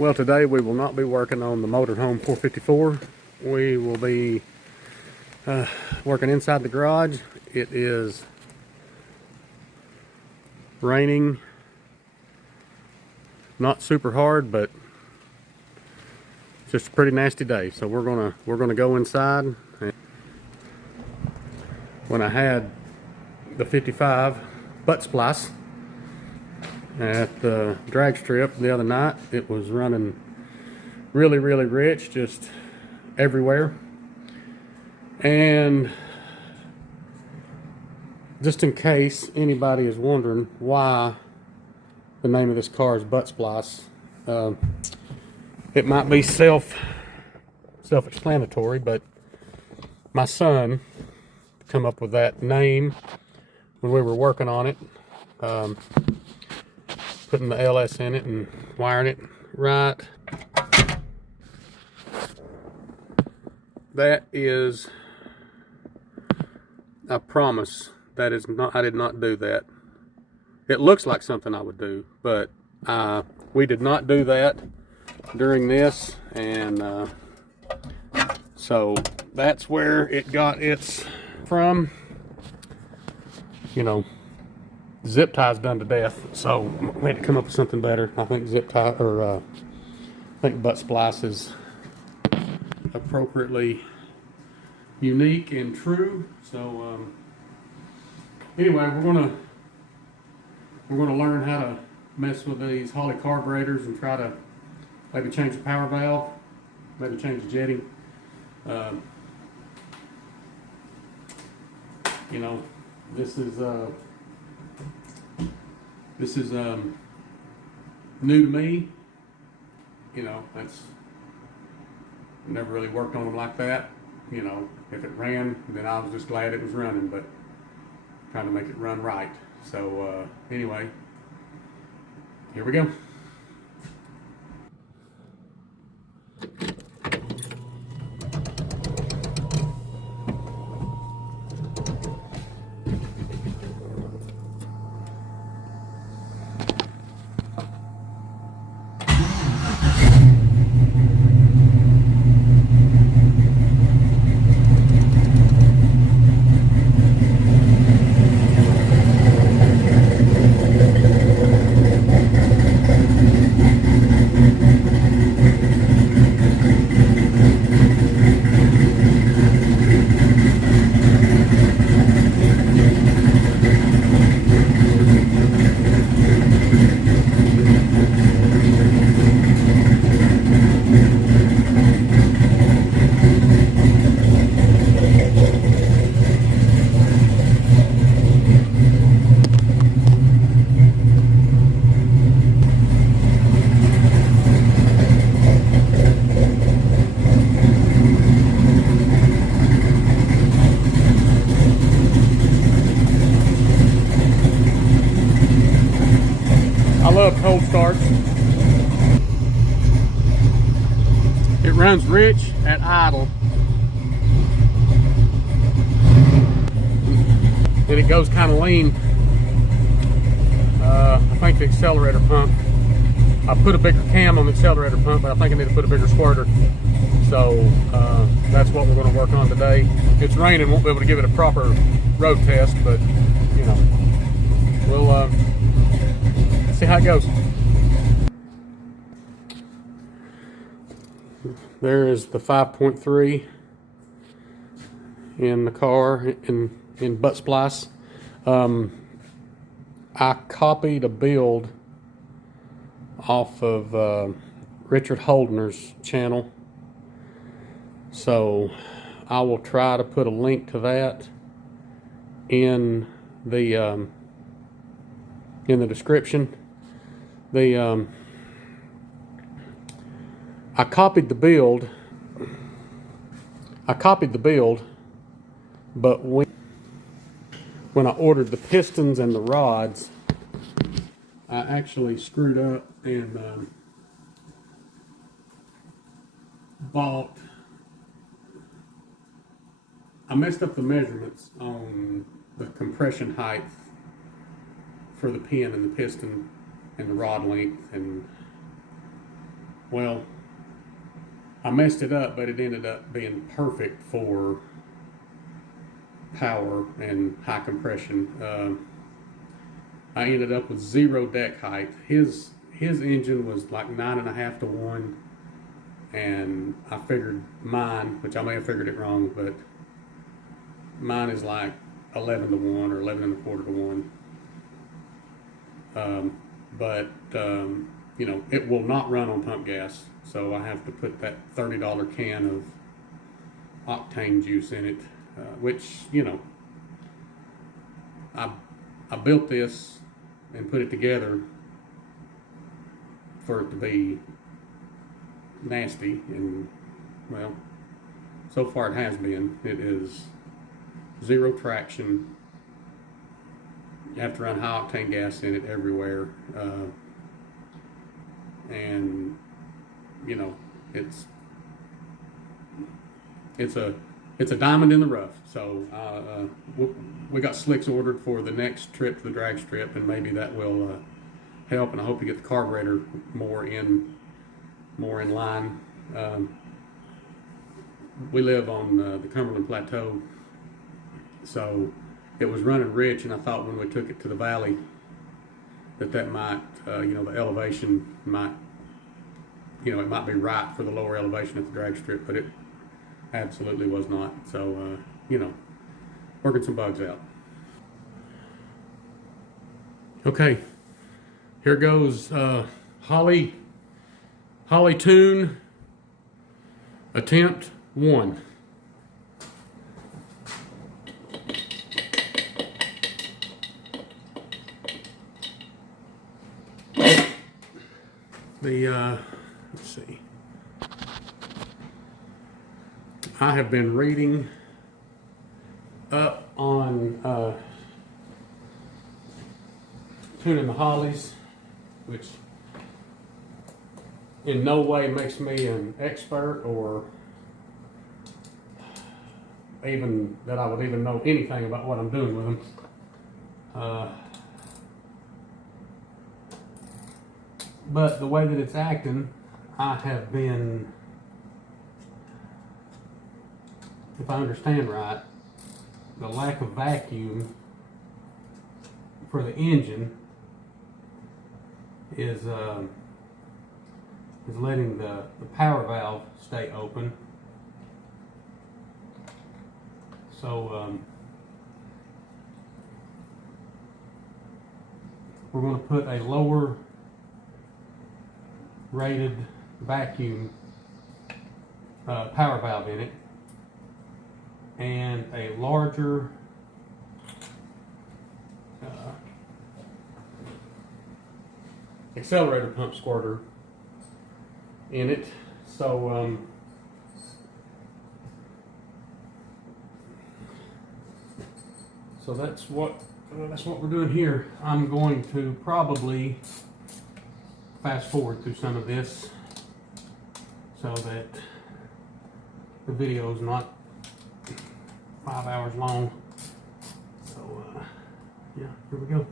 Well, today we will not be working on the motorhome 454. We will be working inside the garage. It is raining, not super hard, but just a pretty nasty day. So we're gonna go inside. When I had the 55 butt splice at the drag strip the other night, it was running really rich, just everywhere. And just in case anybody is wondering why the name of this car is butt splice, it might be self-explanatory, but my son come up with that name when we were working on it, putting the LS in it and wiring it right. That is, I promise, that is not, I did not do that. It looks like something I would do, but we did not do that during this, and so that's where it got its from. You know, zip tie's done to death, so we had to come up with something better. I think zip tie, or I think butt splice is appropriately unique and true. So anyway, we're gonna learn how to mess with these Holley carburetors and try to maybe change the power valve, maybe change the jetting. You know, this is new to me. You know, that's never really worked on them like that. You know, if it ran, then I was just glad it was running, but trying to make it run right. So anyway, here we go. I love cold starts. It runs rich at idle, and it goes kind of lean. I think the accelerator pump, I put a bigger cam on the accelerator pump, but I think I need to put a bigger squirter. So that's what we're going to work on today. It's raining, won't be able to give it a proper road test, but you know, we'll see how it goes. There is the 5.3 in the car in butt splice. I copied a build off of Richard Holdner's channel, so I will try to put a link to that in the description. I copied the build, but when I ordered the pistons and the rods, I actually screwed up and I messed up the measurements on the compression height for the pin and the piston and the rod length, and Well, I messed it up, but it ended up being perfect for power and high compression. I ended up with 0 deck height. His engine was like 9.5 to 1, and I figured mine, which I may have figured it wrong, but mine is like 11 to 1 or 11.25 to 1. You know, it will not run on pump gas, so I have to put that $30 can of octane juice in it, which, you know, I built this and put it together for it to be nasty, and well, so far it has been. It is 0 traction. You have to run high octane gas in it everywhere, and you know, it's a diamond in the rough. So we got slicks ordered for the next trip to the drag strip, and maybe that will help. And I hope to get the carburetor more in line. We live on the Cumberland Plateau, so it was running rich, and I thought when we took it to the valley that might, you know, the elevation might, you know, it might be right for the lower elevation at the drag strip, but it absolutely was not. So, you know, working some bugs out. Okay, here goes Holley tune attempt 1. Let's see. I have been reading up on tuning the Holleys, which in no way makes me an expert or even that I would even know anything about what I'm doing with them. But the way that it's acting, I have been, if I understand right, the lack of vacuum for the engine is letting the power valve stay open. So we're going to put a lower rated vacuum power valve in it, and a larger accelerator pump squirter in it. So so that's what we're doing here. I'm going to probably fast forward through some of this so that the video is not 5 hours long. So yeah, here we go.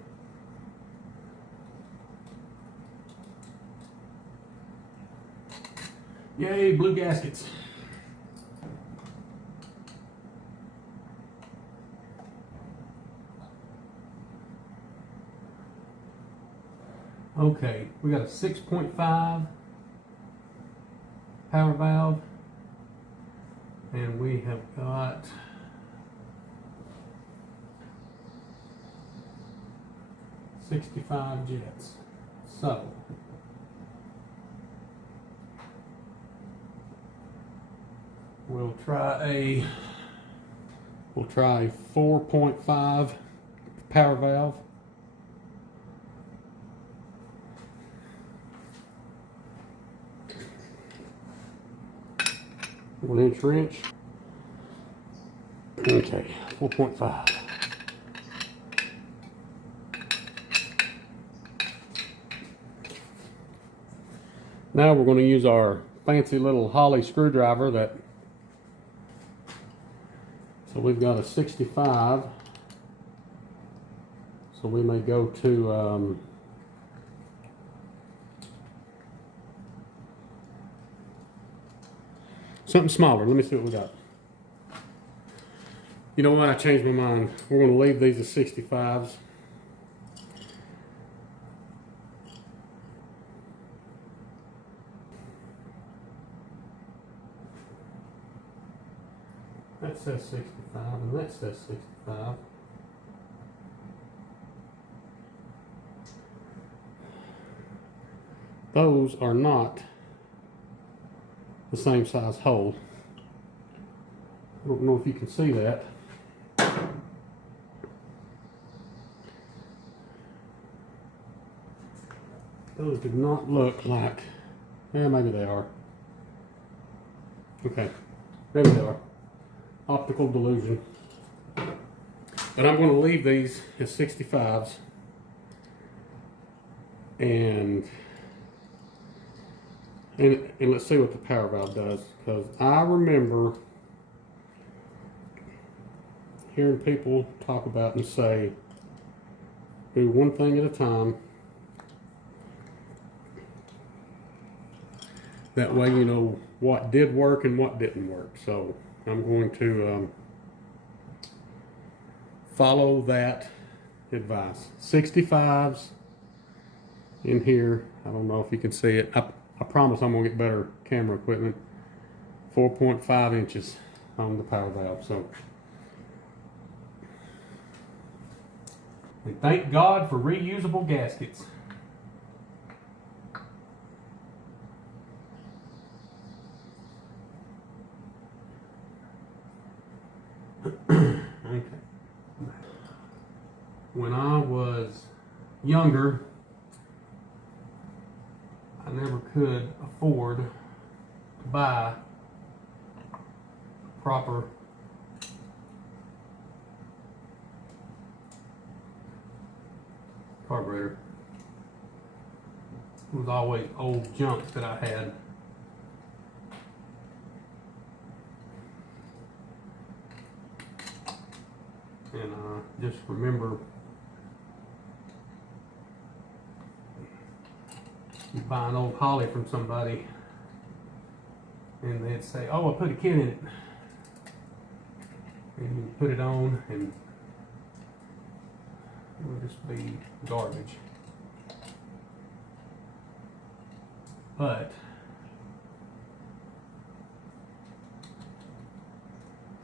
Yay, blue gaskets. Okay, we got a 6.5 power valve, and we have got '65 jets. So we'll try a 4.5 power valve. One-inch wrench. Okay, 4.5. Now we're going to use our fancy little Holley screwdriver that. So we've got a 65. So we may go to Something smaller. Let me see what we got. You know what? I changed my mind. We're going to leave these as 65s. That says 65 and that says 65. Those are not the same size hole. I don't know if you can see that. Those do not look like, maybe they are. Okay, maybe they are. Optical delusion. But I'm going to leave these as 65s. And let's see what the power valve does. Because I remember hearing people talk about and say, do one thing at a time. That way you know what did work and what didn't work. So I'm going to follow that advice. 65s in here. I don't know if you can see it. I promise I'm going to get better camera equipment. 4.5 inches on the power valve. So, and thank God for reusable gaskets. Okay. When I was younger, I never could afford to buy proper carburetor. It was always old junk that I had. And I just remember you buy an old Holley from somebody and they'd say, oh, I put a kid in it. And you put it on and it would just be garbage. But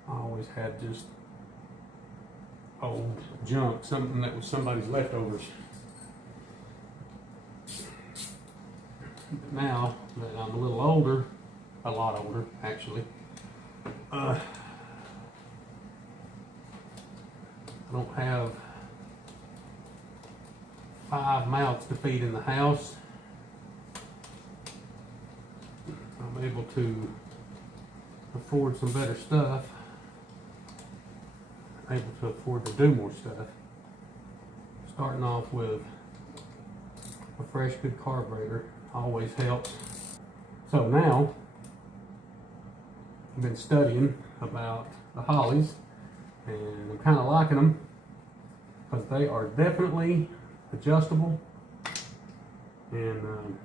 I always had just old junk, something that was somebody's leftovers. But now that I'm a little older, a lot older actually, I don't have 5 mouths to feed in the house. I'm able to afford some better stuff. Able to afford to do more stuff. Starting off with a fresh good carburetor always helps. So now I've been studying about the Holleys and I'm kind of liking them because they are definitely adjustable and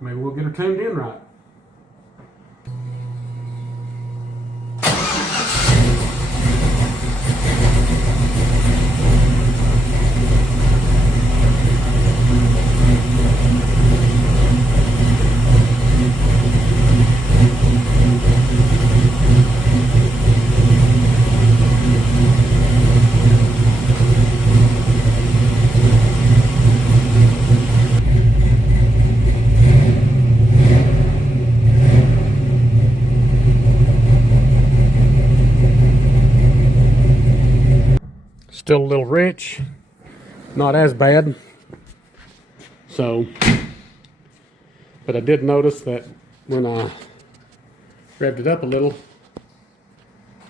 maybe we'll get her tuned in right. Still a little rich, not as bad. So, but I did notice that when I revved it up a little,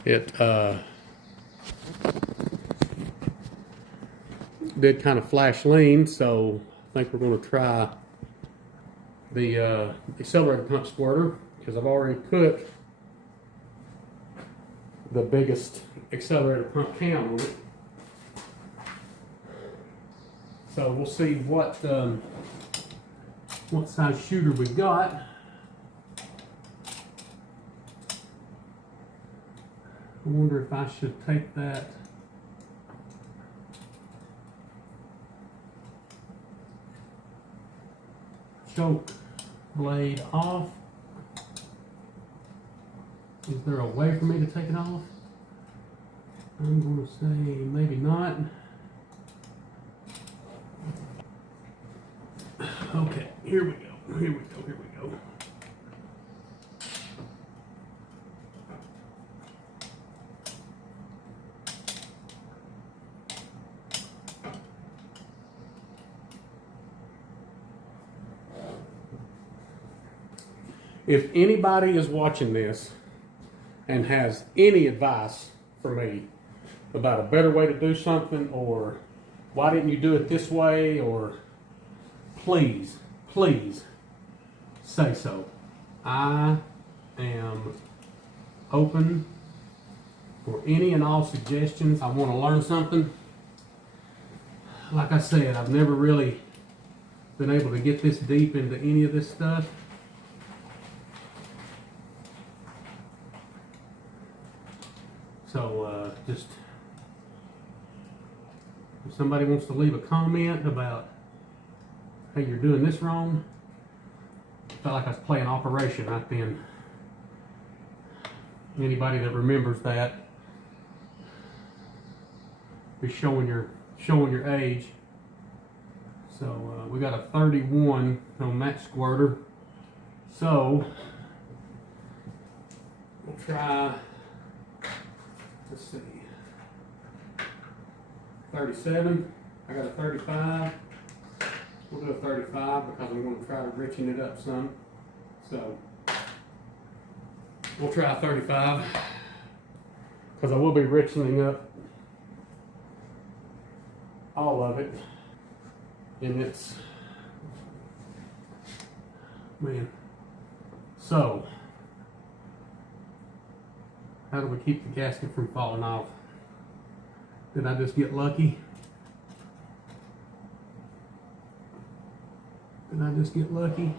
it did kind of flash lean. So I think we're going to try the accelerator pump squirter because I've already put the biggest accelerator pump cam on it. So we'll see what what size shooter we got. I wonder if I should take that choke blade off. Is there a way for me to take it off? I'm going to say maybe not. Okay, here we go, here we go, here we go. If anybody is watching this and has any advice for me about a better way to do something, or why didn't you do it this way, or please, please say so. I am open for any and all suggestions. I want to learn something. Like I said, I've never really been able to get this deep into any of this stuff. So just, if somebody wants to leave a comment about, hey, you're doing this wrong, I felt like I was playing Operation right then. Anybody that remembers that, be showing your age. So we got a 31 on that squirter. So we'll try. Let's see, 37. I got a 35. We'll do a 35 because I'm going to try to richen it up some. So we'll try a 35 because I will be richening up all of it. And it's, man, so how do we keep the gasket from falling off? Did I just get lucky? Did I just get lucky?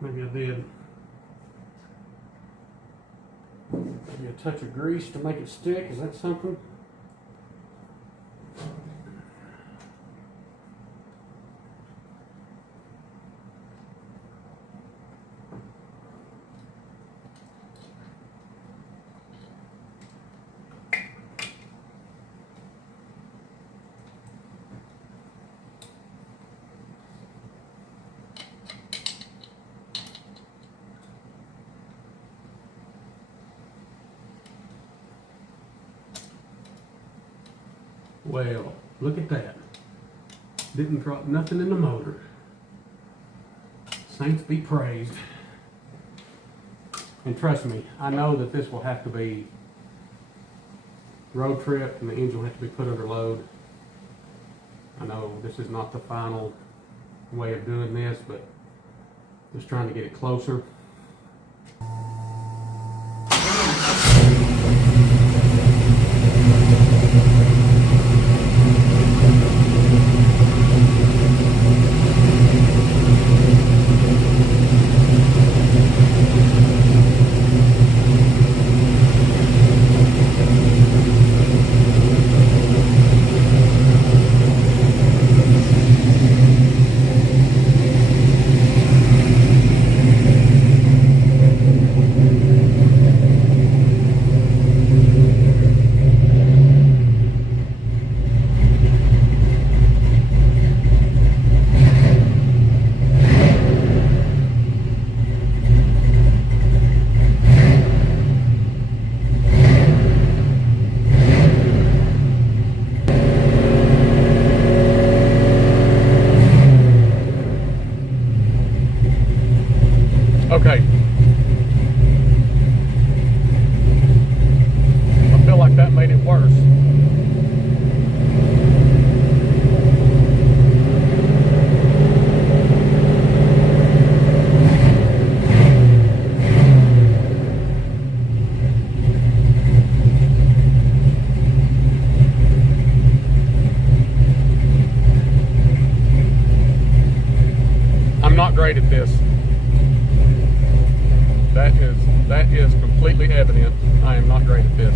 Maybe I did. Maybe a touch of grease to make it stick. Is that something? Well, look at that. Didn't drop nothing in the motor. Saints be praised. And trust me, I know that this will have to be road trip and the engine will have to be put under load. I know this is not the final way of doing this, but just trying to get it closer. not great at this. That is completely evident. I am not great at this.